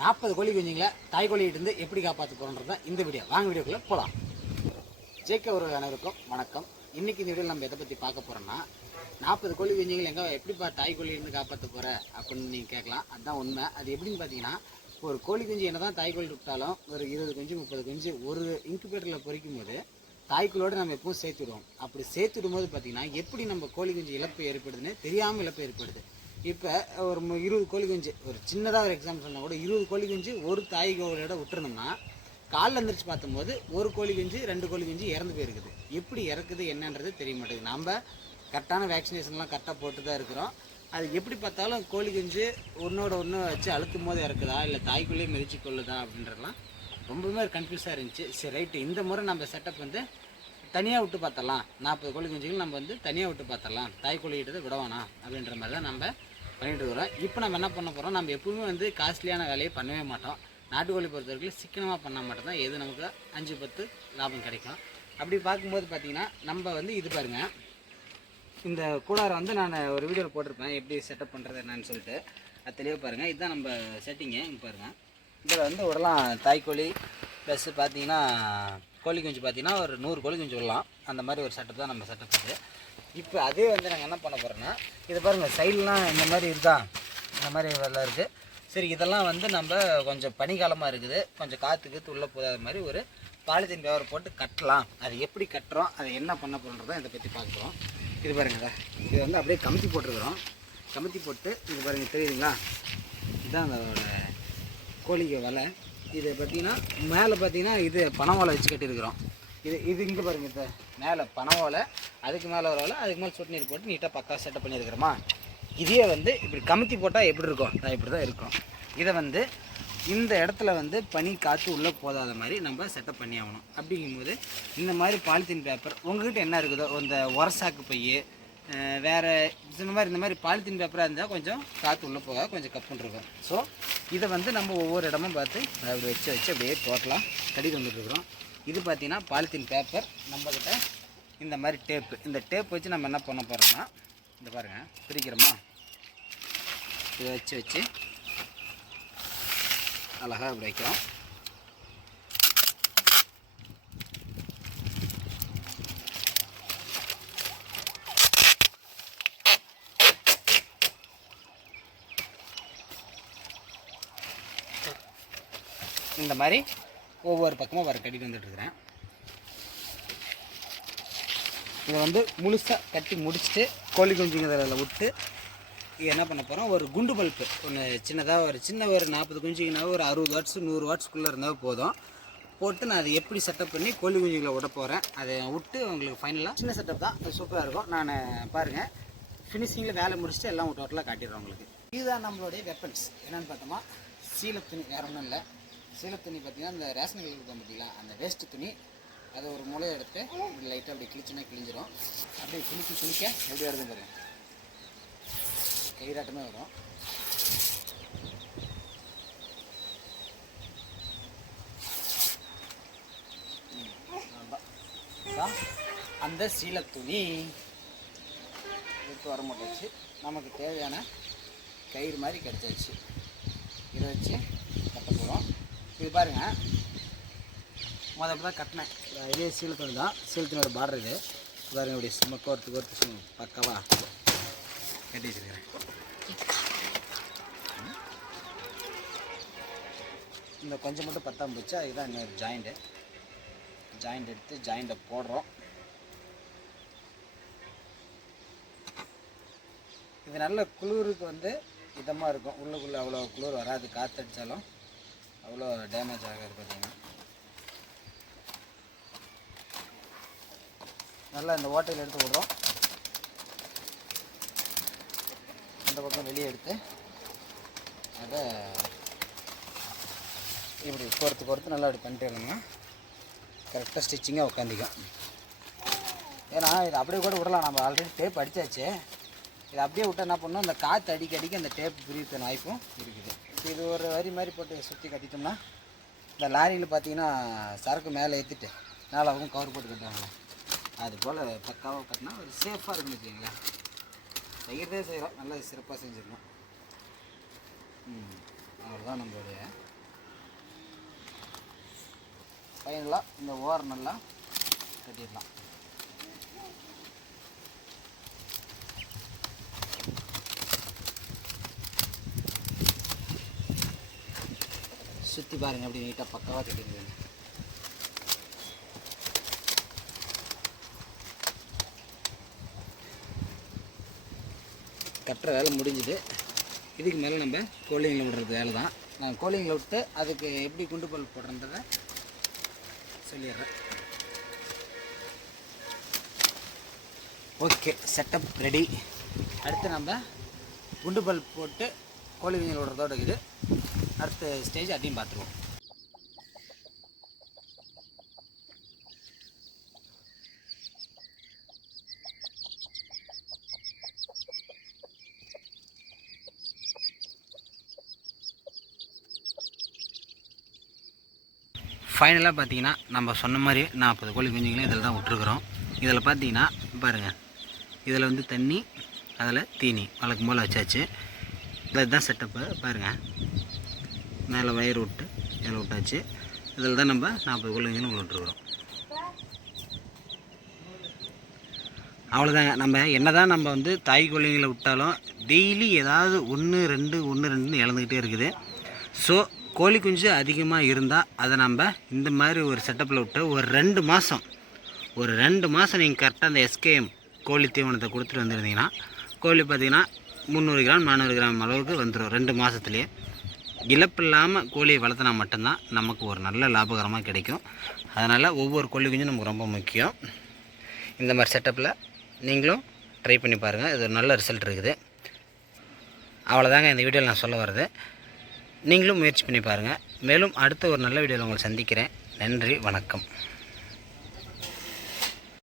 நாற்பது கோழி குஞ்சுங்களை தாய் கோழிகிட்ட இருந்து எப்படி காப்பாற்ற போகிறோன்றது தான் இந்த வீடியோ. வாங்க வீடியோக்குள்ளே போகலாம் ஜேகே ஒரு அனைவருக்கும் வணக்கம். இன்றைக்கி இந்த வீடியோவில் நம்ம எதை பற்றி பார்க்க போகிறோம்னா நாற்பது கோழி குஞ்சுங்களை எங்கே எப்படிப்பா தாய் கோழியிலேருந்து காப்பாற்ற போகிற அப்படின்னு நீங்கள் கேட்கலாம். அதுதான் உண்மை. அது எப்படின்னு பார்த்தீங்கன்னா ஒரு கோழி குஞ்சு என்ன தான் தாய் கோழி விட்டாலும் ஒரு இருபது குஞ்சு முப்பது குஞ்சு ஒரு இன்குபேட்டரில் பொறிக்கும் போது தாய்க்குள்ளோடு நம்ம எப்பவும் சேர்த்துடுவோம். அப்படி சேர்த்துடும் போது பார்த்தீங்கன்னா எப்படி நம்ம கோழி குஞ்சு இழப்பு ஏற்படுதுன்னு தெரியாமல் இழப்பு ஏற்படுது. இப்போ ஒரு இருபது கோழி குஞ்சு. ஒரு சின்னதாக ஒரு எக்ஸாம்பிள் சொன்னால் கூட இருபது கோழி குஞ்சு ஒரு தாய் கோழியோட விட்டுருந்தோம்னா காலில் எந்திரிச்சு பார்த்தம்போது ஒரு கோழி குஞ்சு ரெண்டு கோழி குஞ்சு இறந்து போயிருக்குது. எப்படி இறக்குது என்னன்றது தெரிய மாட்டேங்குது. நம்ம கரெக்டான வேக்சினேஷன்லாம் கரெக்டாக போட்டு தான் இருக்கிறோம். அது எப்படி பார்த்தாலும் கோழி குஞ்சு ஒன்றோட ஒன்று வச்சு அழுத்தும் போது இறக்குதா இல்லை தாய்க்குள்ளேயே மிதிச்சு கொள்ளுதா அப்படின்றலாம் ரொம்பவுமே கன்ஃபியூஸாக இருந்துச்சு. சரி ரைட்டு இந்த முறை நம்ம செட்டப் வந்து தனியாக விட்டு பார்த்தலாம் நாற்பது கோழி குஞ்சுகள் நம்ம வந்து தனியாக விட்டு பார்த்தலாம் தாய் கோழிகிட்டதை விட வேணாம் அப்படின்ற மாதிரி தான் நம்ம பண்ணிகிட்டு இருக்கிறோம். இப்போ நம்ம என்ன பண்ண போகிறோம் நம்ம எப்பவுமே வந்து காஸ்ட்லியான வேலையை பண்ணவே மாட்டோம். நாட்டுக்கோழி பொறுத்த வரைக்கும் சிக்கனமாக பண்ணால் மட்டும்தான் எது நமக்கு அஞ்சு பத்து லாபம் கிடைக்கும். அப்படி பார்க்கும்போது பார்த்தீங்கன்னா நம்ம வந்து இது பாருங்கள் இந்த கூடாரை வந்து நான் ஒரு வீடியோவில் போட்டிருப்பேன். எப்படி செட்டப் பண்ணுறது என்னன்னு சொல்லிட்டு. அது தெளிவாக பாருங்கள் இதுதான் நம்ம செட்டிங்கு இங்கே பாருங்கள் இதில் வந்து உடலாம் தாய்க்கோழி. ப்ளஸ் பார்த்தீங்கன்னா கோழி குஞ்சு பார்த்தீங்கன்னா ஒரு நூறு கோழி குஞ்சு விடலாம். அந்த மாதிரி ஒரு செட்டப் தான் நம்ம செட்டப் இது இப்போ அதே வந்து நாங்கள் என்ன பண்ண போகிறோன்னா இது பாருங்கள் சைட்லாம் இந்த மாதிரி இருக்கா? இந்த மாதிரி வெள்ளம் இருக்குது சரி இதெல்லாம் வந்து நம்ம கொஞ்சம் பனிக்காலமாக இருக்குது. கொஞ்சம் காற்றுக்கு உள்ளே போகாத மாதிரி ஒரு பாலித்தீன் பேவர் போட்டு கட்டலாம். அது எப்படி கட்டுறோம் அதை என்ன பண்ண போகிறோன்றதை இதை பற்றி பார்க்குறோம். இது பாருங்க இது. வந்து அப்படியே கமுத்தி போட்டிருக்கிறோம். கமுத்தி போட்டு இது பாருங்க தெரியுதுங்களா? இதுதான் அதோட கோழிக்கு வலை. இது பார்த்தீங்கன்னா மேலே பார்த்தீங்கன்னா இது பனை ஓலை வச்சு கட்டியிருக்கிறோம். இது இது இங்கே பாருங்கள் இது மேலே பனை ஓலை அதுக்கு மேலே ஒரு ஓலை அதுக்கு மேலே சொட்டு நீர் போட்டு நீட்டாக பக்கா செட்டப் பண்ணியிருக்கிறோமா? இதே வந்து இப்படி கமுத்தி போட்டால் எப்படி இருக்கும்? அதான் இப்படி தான் இருக்கும். இதை வந்து இந்த இடத்துல வந்து பனி காற்று உள்ளே போதாத மாதிரி நம்ம செட்டப் பண்ணி ஆகணும் அப்படிங்கும்போது இந்த மாதிரி பாலித்தீன் பேப்பர் உங்ககிட்ட என்ன இருக்குதோ இந்த உரசாக்கு பைய வேறு இந்த மாதிரி இந்த மாதிரி பாலித்தீன் பேப்பராக இருந்தால் கொஞ்சம் காற்று உள்ளே போக கொஞ்சம் கப்புன்னு இருக்கும் ஸோ இதை வந்து நம்ம ஒவ்வொரு இடமும் பார்த்து அப்படி வச்சு வச்சு அப்படியே டோட்டலாக கட்டிட்டு வந்துட்டுருக்குறோம் இது பார்த்திங்கன்னா பாலித்தீன் பேப்பர் நம்மக்கிட்ட இந்த மாதிரி டேப்பு இந்த டேப் வச்சு நம்ம என்ன பண்ண போகிறோம்னா இந்த பாருங்கள் பிரிக்கிறோமா? இதை வச்சு வச்சு அழகாக அப்படி வைக்கிறோம். இந்த மாதிரி ஒவ்வொரு பக்கமாக வர கட்டிட்டு வந்துட்டுருக்குறேன். இதை வந்து முழுசாக கட்டி முடிச்சுட்டு கோழி குஞ்சுங்க அதில் விட்டு இது என்ன பண்ண போகிறோம் ஒரு குண்டு பல்ப்பு. ஒன்று சின்னதாக ஒரு சின்ன ஒரு நாற்பது குஞ்சுக்குனா ஒரு அறுபது வாட்ஸ் நூறு வாட்ஸ்க்குள்ளே இருந்தால் போதும். போட்டு நான் அதை எப்படி செட்டப் பண்ணி கோழி குஞ்சுகளை விட போகிறேன் அதை விட்டு உங்களுக்கு ஃபைனலாக சின்ன செட்டப் தான். அது சூப்பராக இருக்கும். நான் பாருங்கள் ஃபினிஷிங்கில் வேலை முடிச்சுட்டு எல்லாம் டோட்டலாக காட்டிடுறேன் உங்களுக்கு. இதுதான் நம்மளுடைய வெப்பன்ஸ் என்னென்னு பார்த்தோமா? சீலத்துணி வேற ஒன்றும் இல்லை. சீலத்துணி பார்த்தீங்கன்னா இந்த ரேஷன் கலர் இருக்கும் பார்த்தீங்களா? அந்த வேஸ்ட்டு துணி. அதை ஒரு முளையை எடுத்து இப்படி லைட்டாக அப்படி கிழிச்சுனா கிழிஞ்சிரும். அப்படியே குளிக்க குளிக்க எப்படி வருது பாருங்க கைராட்டமே வரும். அந்த அவ்வளவுதான். துணி அந்த சீலத்துணி எடுத்து வர மாட்டேச்சு நமக்கு தேவையான கயிறு மாதிரி கிடச்சாச்சு. இதை வச்சு கட்ட போகிறோம் இது பாருங்கள் மொதல் அப்படி தான் கட்டினேன். இதே சீலத்தோடு தான். சீலத்தினோட பார்டர் இது. பாருங்க இப்படி சும்மா கோர்த்து கோர்த்து சும்மா பக்கவா கட்டி வச்சுருக்கிறேன். இந்த கொஞ்சம் மட்டும் பத்தாம் போச்சு? அதுதான் இன்னொரு ஜாயிண்ட்டு ஜாயிண்ட் எடுத்து ஜாயிண்ட்டை போடுறோம். இது நல்ல குளிருக்கு வந்து இதமாக இருக்கும். உள்ளுக்குள்ளே அவ்வளோ குளிர் வராது காற்றடித்தாலும் அவ்வளோ டேமேஜ் ஆகாது பார்த்தீங்கன்னா நல்லா இந்த ஓட்டையில் எடுத்து விடுறோம். இந்த பக்கம் வெளியே எடுத்து அதை இப்படி கோர்த்து கோர்த்து நல்லா இப்படி பண்ணிட்டு இருந்தோம்னா கரெக்டாக ஸ்டிச்சிங்காக உட்காந்துக்கும் ஏன்னா இது அப்படியே கூட விடலாம். நம்ம ஆல்ரெடி டேப் அடித்தாச்சு இது அப்படியே விட்டால் என்ன பண்ணோம்? இந்த காற்று அடிக்க அடிக்க அந்த டேப் பிரித்தன வாய்ப்பும் இருக்குது. இது ஒரு வரி மாதிரி போட்டு சுற்றி கட்டிட்டோம்னா இந்த லாரியில் பார்த்தீங்கன்னா சரக்கு மேலே ஏற்றிட்டு மேலாகவும் கவர் போட்டு கட்டுவாங்க. அது போல் பக்காவாக கட்டினா ஒரு சேஃபாக இருக்குன்னு வச்சுக்கோங்களேன் செய்கிறதே செய்கிறோம் நல்லா சிறப்பாக செஞ்சுருக்கோம். ம் அவ்வளோதான் நம்மளுடைய ஃபைனலாக இந்த ஓரம் நல்லா கட்டிடலாம். சுற்றி பாருங்க அப்படி நீட்டாக பக்காவாக தெரியுது. கட்டுற வேலை முடிஞ்சுது. இதுக்கு மேலே நம்ம கோலிங்கில் விடுறது வேலை தான். நான் கோலிங்கில் விட்டு அதுக்கு எப்படி குண்டு பல் போடுறன்றதை சொல்லிடுறேன். ஓகே செட்டப் ரெடி அடுத்து நம்ம குண்டு பல் போட்டு கோழி விடுறதோட இருக்குது. அடுத்த ஸ்டேஜ் அதையும் பார்த்துருவோம். ஃபைனலாக பார்த்தீங்கன்னா நம்ம சொன்ன மாதிரி நாற்பது கோழி குஞ்சுங்களையும் இதில் தான் விட்டுருக்குறோம். இதில் பார்த்தீங்கன்னா பாருங்கள் இதில் வந்து தண்ணி அதில் தீனி வழக்கம் போல் வச்சாச்சு. இதில் செட்டப்பு பாருங்கள் மேலே வயர் விட்டு மேலே விட்டாச்சு. இதில் தான் நம்ம நாற்பது கோழி விட்டுருக்குறோம் அவ்வளோதாங்க. நம்ம என்ன தான் நம்ம வந்து தாய் கோழிங்களை விட்டாலும் டெய்லி ஏதாவது ஒன்று ரெண்டு ஒன்று ரெண்டுன்னு இழந்துக்கிட்டே இருக்குது. ஸோ கோழி குஞ்சு அதிகமாக இருந்தால் அதை நம்ம இந்த மாதிரி ஒரு செட்டப்பில் விட்டு ஒரு ரெண்டு மாதம் ஒரு ரெண்டு மாதம் நீங்கள் கரெக்டாக அந்த எஸ்கேஎம் கோழி தீவனத்தை கொடுத்துட்டு வந்துருந்தீங்கன்னா கோழி பார்த்தீங்கன்னா முந்நூறு கிராம் நானூறு கிராம் அளவுக்கு வந்துடும் ரெண்டு மாதத்துலேயே இழப்பு இல்லாமல் கோழியை வளர்த்தினா மட்டும்தான் நமக்கு ஒரு நல்ல லாபகரமாக கிடைக்கும். அதனால் ஒவ்வொரு கோழி குஞ்சும் நமக்கு ரொம்ப முக்கியம். இந்த மாதிரி செட்டப்பில் நீங்களும் ட்ரை பண்ணி பாருங்கள் இது ஒரு நல்ல ரிசல்ட் இருக்குது. அவ்வளோதாங்க இந்த வீடியோவில் நான் சொல்ல வர்றது. நீங்களும் முயற்சி பண்ணி பாருங்கள் மேலும் அடுத்த ஒரு நல்ல வீடியோவில் உங்களை சந்திக்கிறேன். நன்றி வணக்கம்.